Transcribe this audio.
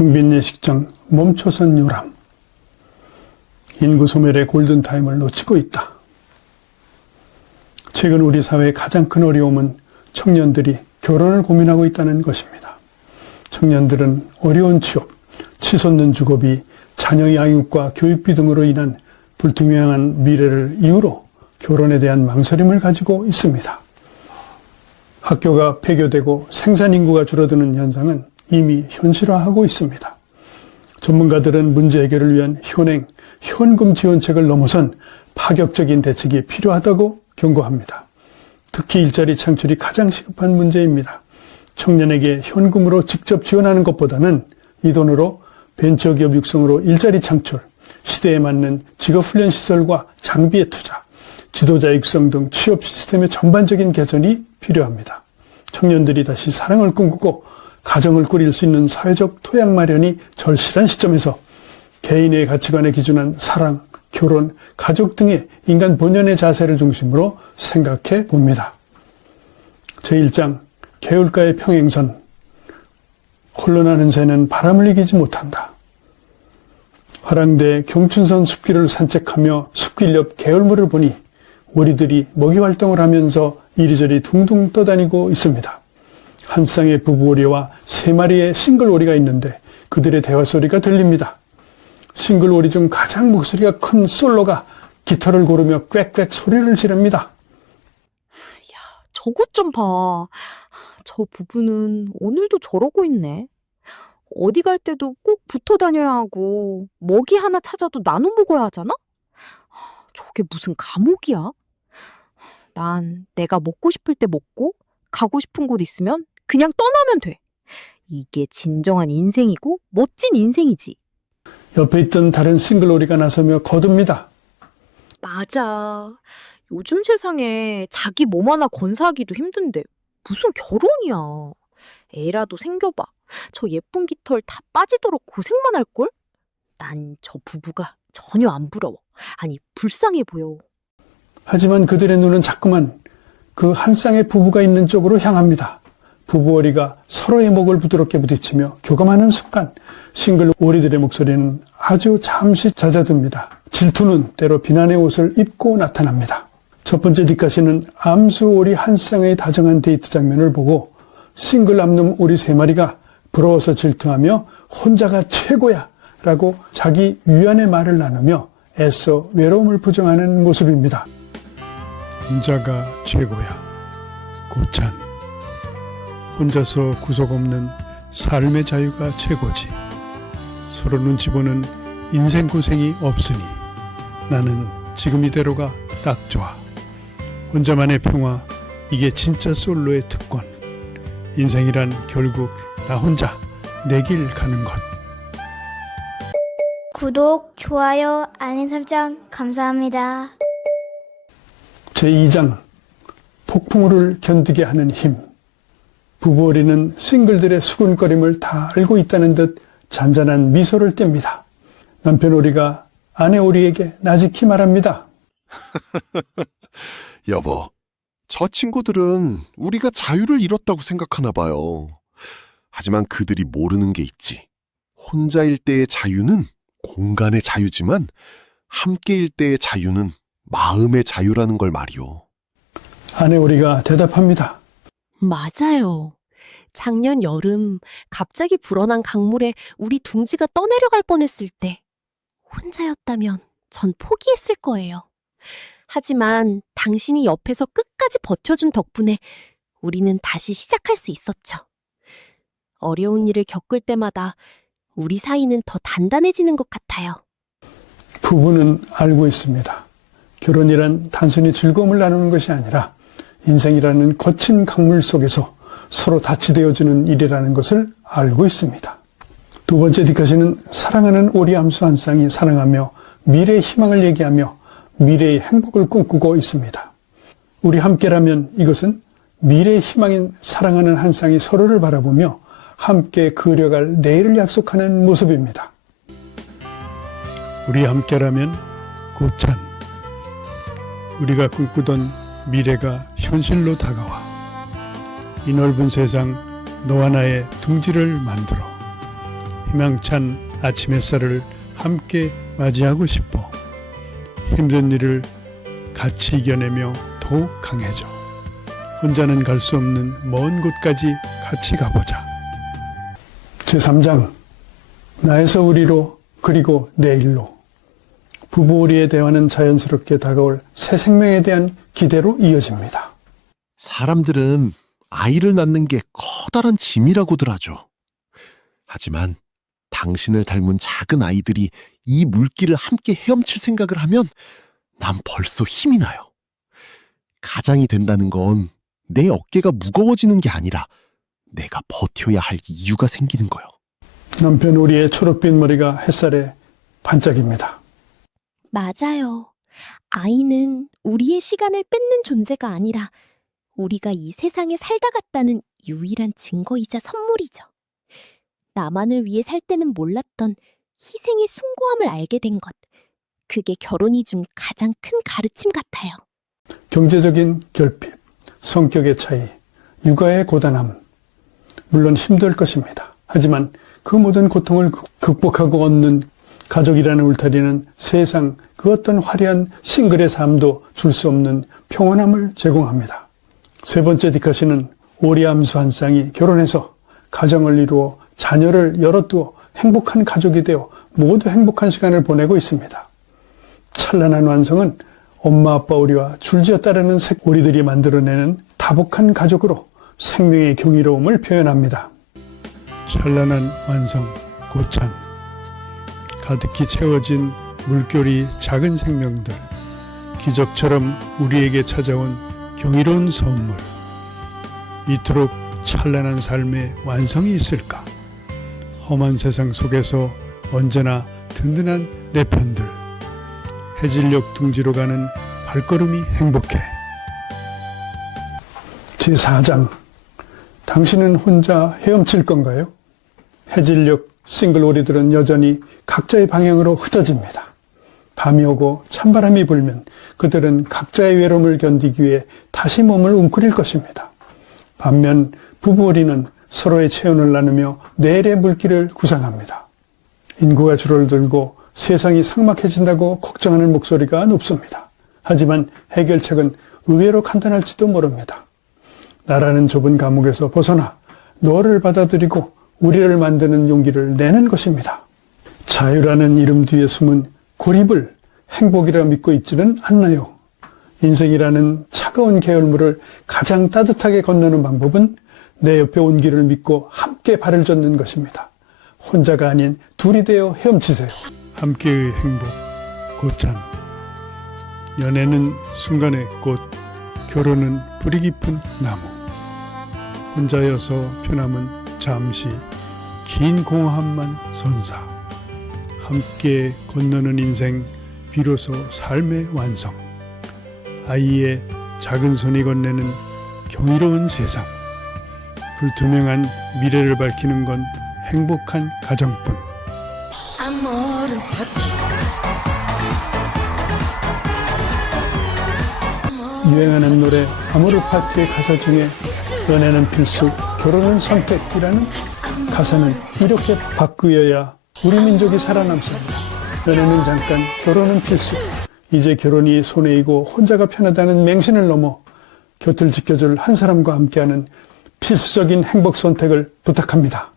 텅 빈 예식장, 멈춰선 요람. 인구 소멸의 골든타임을 놓치고 있다. 최근 우리 사회의 가장 큰 어려움은 청년들이 결혼을 고민하고 있다는 것입니다. 청년들은 어려운 취업, 치솟는 주거비, 자녀 양육과 교육비 등으로 인한 불투명한 미래를 이유로 결혼에 대한 망설임을 가지고 있습니다. 학교가 폐교되고 생산 인구가 줄어드는 현상은 이미 현실화하고 있습니다. 전문가들은 문제 해결을 위한 현금 지원책을 넘어선 파격적인 대책이 필요하다고 경고합니다. 특히 일자리 창출이 가장 시급한 문제입니다. 청년에게 현금으로 직접 지원하는 것보다는 이 돈으로 벤처기업 육성으로 일자리 창출, 시대에 맞는 직업훈련 시설과 장비의 투자, 지도자 육성 등 취업 시스템의 전반적인 개선이 필요합니다. 청년들이 다시 사랑을 꿈꾸고 가정을 꾸릴 수 있는 사회적 토양 마련이 절실한 시점에서 개인의 가치관에 기준한 사랑, 결혼, 가족 등의 인간 본연의 자세를 중심으로 생각해 봅니다. 제1장 개울가의 평행선. 홀로나는 새는 바람을 이기지 못한다. 화랑대 경춘선 숲길을 산책하며 숲길 옆 개울물을 보니 오리들이 먹이 활동을 하면서 이리저리 둥둥 떠다니고 있습니다. 한 쌍의 부부오리와 3마리의 싱글오리가 있는데 그들의 대화 소리가 들립니다. 싱글오리 중 가장 목소리가 큰 솔로가 깃털을 고르며 꽥꽥 소리를 지릅니다. 야, 저것 좀 봐. 저 부부는 오늘도 저러고 있네. 어디 갈 때도 꼭 붙어 다녀야 하고 먹이 하나 찾아도 나눠 먹어야 하잖아? 저게 무슨 감옥이야? 난 내가 먹고 싶을 때 먹고 가고 싶은 곳 있으면 그냥 떠나면 돼. 이게 진정한 인생이고 멋진 인생이지. 옆에 있던 다른 싱글오리가 나서며 거듭니다. 맞아. 요즘 세상에 자기 몸 하나 건사하기도 힘든데 무슨 결혼이야. 애라도 생겨봐. 저 예쁜 깃털 다 빠지도록 고생만 할걸? 난 저 부부가 전혀 안 부러워. 아니, 불쌍해 보여. 하지만 그들의 눈은 자꾸만 그 한 쌍의 부부가 있는 쪽으로 향합니다. 부부오리가 서로의 목을 부드럽게 부딪히며 교감하는 순간 싱글 오리들의 목소리는 아주 잠시 잦아듭니다. 질투는 때로 비난의 옷을 입고 나타납니다. 첫 번째 뒷가시는 암수 오리 한 쌍의 다정한 데이트 장면을 보고 싱글 암놈 오리 3마리가 부러워서 질투하며 혼자가 최고야 라고 자기 위안의 말을 나누며 애써 외로움을 부정하는 모습입니다. 혼자가 최고야. 고찬. 혼자서 구속 없는 삶의 자유가 최고지. 서로 눈치 보는 인생 고생이 없으니 나는 지금 이대로가 딱 좋아. 혼자만의 평화, 이게 진짜 솔로의 특권. 인생이란 결국 나 혼자 내 길 가는 것. 구독, 좋아요, 알림 설정 감사합니다. 제2장 폭풍우를 견디게 하는 힘. 부부오리는 싱글들의 수군거림을 다 알고 있다는 듯 잔잔한 미소를 띱니다. 남편 오리가 아내 오리에게 나직히 말합니다. 여보, 저 친구들은 우리가 자유를 잃었다고 생각하나 봐요. 하지만 그들이 모르는 게 있지. 혼자일 때의 자유는 공간의 자유지만 함께일 때의 자유는 마음의 자유라는 걸 말이요. 아내 오리가 대답합니다. 맞아요. 작년 여름 갑자기 불어난 강물에 우리 둥지가 떠내려갈 뻔했을 때 혼자였다면 전 포기했을 거예요. 하지만 당신이 옆에서 끝까지 버텨준 덕분에 우리는 다시 시작할 수 있었죠. 어려운 일을 겪을 때마다 우리 사이는 더 단단해지는 것 같아요. 부부는 알고 있습니다. 결혼이란 단순히 즐거움을 나누는 것이 아니라 인생이라는 거친 강물 속에서 서로 같이 되어주는 일이라는 것을 알고 있습니다. 두 번째 뒷가시는 사랑하는 오리 암수 한 쌍이 사랑하며 미래의 희망을 얘기하며 미래의 행복을 꿈꾸고 있습니다. 우리 함께라면 이것은 미래의 희망인 사랑하는 한 쌍이 서로를 바라보며 함께 그려갈 내일을 약속하는 모습입니다. 우리 함께라면 고찬. 우리가 꿈꾸던 미래가 현실로 다가와 이 넓은 세상 너와 나의 둥지를 만들어 희망찬 아침 햇살을 함께 맞이하고 싶어. 힘든 일을 같이 이겨내며 더욱 강해져. 혼자는 갈 수 없는 먼 곳까지 같이 가보자. 제3장 나에서 우리로 그리고 내일로. 부부우리의 대화는 자연스럽게 다가올 새 생명에 대한 기대로 이어집니다. 사람들은 아이를 낳는 게 커다란 짐이라고들 하죠. 하지만 당신을 닮은 작은 아이들이 이 물길을 함께 헤엄칠 생각을 하면 난 벌써 힘이 나요. 가장이 된다는 건 내 어깨가 무거워지는 게 아니라 내가 버텨야 할 이유가 생기는 거요. 남편 우리의 초록빛 머리가 햇살에 반짝입니다. 맞아요. 아이는 우리의 시간을 뺏는 존재가 아니라 우리가 이 세상에 살다 갔다는 유일한 증거이자 선물이죠. 나만을 위해 살 때는 몰랐던 희생의 숭고함을 알게 된 것. 그게 결혼이 준 가장 큰 가르침 같아요. 경제적인 결핍, 성격의 차이, 육아의 고단함. 물론 힘들 것입니다. 하지만 그 모든 고통을 극복하고 얻는 가족이라는 울타리는 세상 그 어떤 화려한 싱글의 삶도 줄 수 없는 평온함을 제공합니다. 세 번째 디카시는 오리 암수 한 쌍이 결혼해서 가정을 이루어 자녀를 열어두어 행복한 가족이 되어 모두 행복한 시간을 보내고 있습니다. 찬란한 완성은 엄마 아빠 오리와 줄지어 따르는 오리들이 만들어내는 다복한 가족으로 생명의 경이로움을 표현합니다. 찬란한 완성, 고찬. 가득히 채워진 물결이 작은 생명들. 기적처럼 우리에게 찾아온 경이로운 선물. 이토록 찬란한 삶의 완성이 있을까? 험한 세상 속에서 언제나 든든한 내 편들. 해질녘 둥지로 가는 발걸음이 행복해. 제4장. 당신은 혼자 헤엄칠 건가요? 해질녘 싱글 오리들은 여전히 각자의 방향으로 흩어집니다. 밤이 오고 찬바람이 불면 그들은 각자의 외로움을 견디기 위해 다시 몸을 웅크릴 것입니다. 반면 부부 오리는 서로의 체온을 나누며 내일의 물길을 구상합니다. 인구가 줄어들고 세상이 삭막해진다고 걱정하는 목소리가 높습니다. 하지만 해결책은 의외로 간단할지도 모릅니다. 나라는 좁은 감옥에서 벗어나 너를 받아들이고 우리를 만드는 용기를 내는 것입니다. 자유라는 이름 뒤에 숨은 고립을 행복이라 믿고 있지는 않나요? 인생이라는 차가운 계열물을 가장 따뜻하게 건너는 방법은 내 옆에 온 길을 믿고 함께 발을 젓는 것입니다. 혼자가 아닌 둘이 되어 헤엄치세요. 함께의 행복, 고찬. 연애는 순간의 꽃, 결혼은 뿌리 깊은 나무. 혼자여서 편함은 잠시, 긴 공허함만 선사. 함께 건너는 인생, 비로소 삶의 완성. 아이의 작은 손이 건네는 경이로운 세상. 불투명한 미래를 밝히는 건 행복한 가정뿐. 유행하는 노래 아모르 파티의 가사 중에 연애는 필수, 결혼은 선택이라는 가사는 이렇게 바꾸어야 우리 민족이 살아남습니다. 연애는 잠깐, 결혼은 필수. 이제 결혼이 손해이고 혼자가 편하다는 맹신을 넘어 곁을 지켜줄 한 사람과 함께하는 필수적인 행복 선택을 부탁합니다.